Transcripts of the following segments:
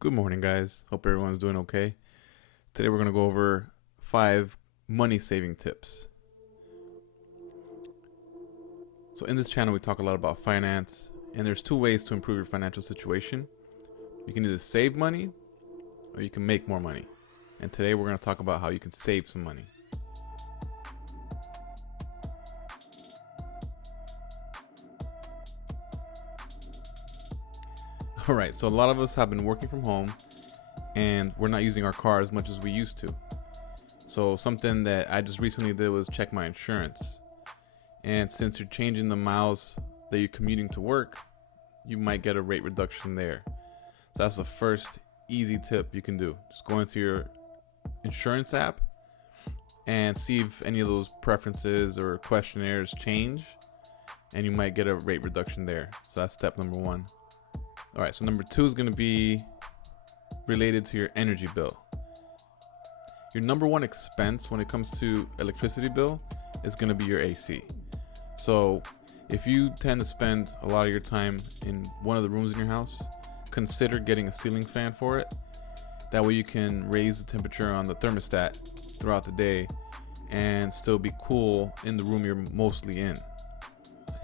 Good morning, guys. Hope everyone's doing okay. Today we're going to go over 5 money saving tips. So in this channel we talk a lot about finance, and there's 2 ways to improve your financial situation. You can either save money or you can make more money. And today we're going to talk about how you can save some money. Alright, so a lot of us have been working from home and we're not using our car as much as we used to. So something that I just recently did was check my insurance. And since you're changing the miles that you're commuting to work, you might get a rate reduction there. So that's the first easy tip you can do. Just go into your insurance app and see if any of those preferences or questionnaires change, and you might get a rate reduction there. So that's step number 1. All right, so number 2 is going to be related to your energy bill. Your number 1 expense when it comes to electricity bill is going to be your AC. So if you tend to spend a lot of your time in one of the rooms in your house, consider getting a ceiling fan for it. That way you can raise the temperature on the thermostat throughout the day and still be cool in the room you're mostly in.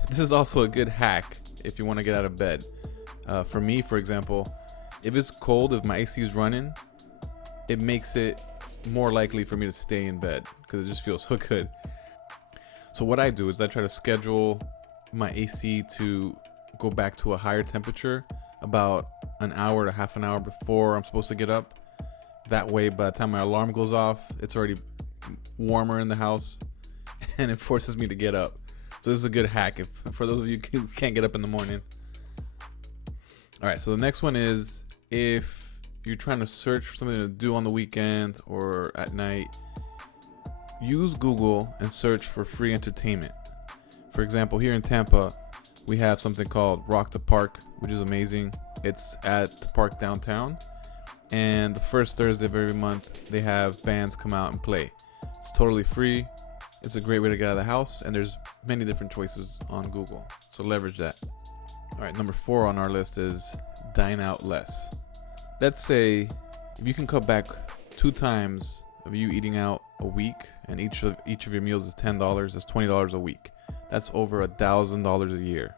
This is also a good hack if you want to get out of bed. For me, for example, if it's cold, if my AC is running, it makes it more likely for me to stay in bed because it just feels so good. So what I do is I try to schedule my AC to go back to a higher temperature about an hour to half an hour before I'm supposed to get up. That way, by the time my alarm goes off, it's already warmer in the house and it forces me to get up. So this is a good hack for those of you who can't get up in the morning. All right, so the next one is if you're trying to search for something to do on the weekend or at night, use Google and search for free entertainment. For example, here in Tampa, we have something called Rock the Park, which is amazing. It's at the park downtown, and the first Thursday of every month, they have bands come out and play. It's totally free. It's a great way to get out of the house, and there's many different choices on Google, so leverage that. All right, number 4 on our list is dine out less. Let's say if you can cut back 2 times of you eating out a week, and each of your meals is $10, that's $20 a week. That's over $1,000 a year.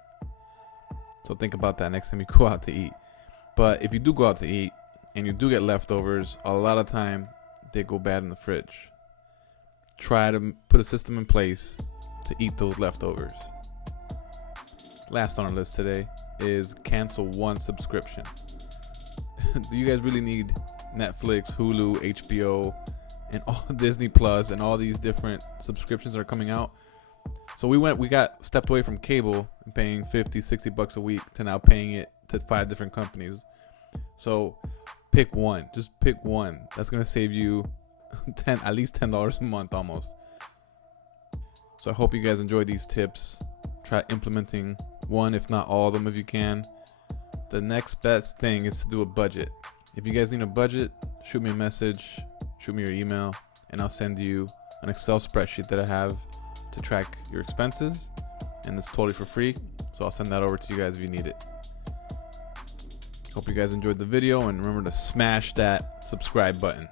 So think about that next time you go out to eat. But if you do go out to eat and you do get leftovers, a lot of time they go bad in the fridge. Try to put a system in place to eat those leftovers. Last on our list today is cancel 1 subscription. Do you guys really need Netflix, Hulu, HBO, and all Disney Plus and all these different subscriptions that are coming out? So we got stepped away from cable and paying $50-$60 a week to now paying it to 5 different companies. So pick one. Just pick one. That's gonna save you at least $10 a month almost. So I hope you guys enjoyed these tips. Try implementing one, if not all of them, if you can. The next best thing is to do a budget. If you guys need a budget, shoot me a message, shoot me your email, and I'll send you an Excel spreadsheet that I have to track your expenses, and it's totally for free. So I'll send that over to you guys if you need it. Hope you guys enjoyed the video, and remember to smash that subscribe button.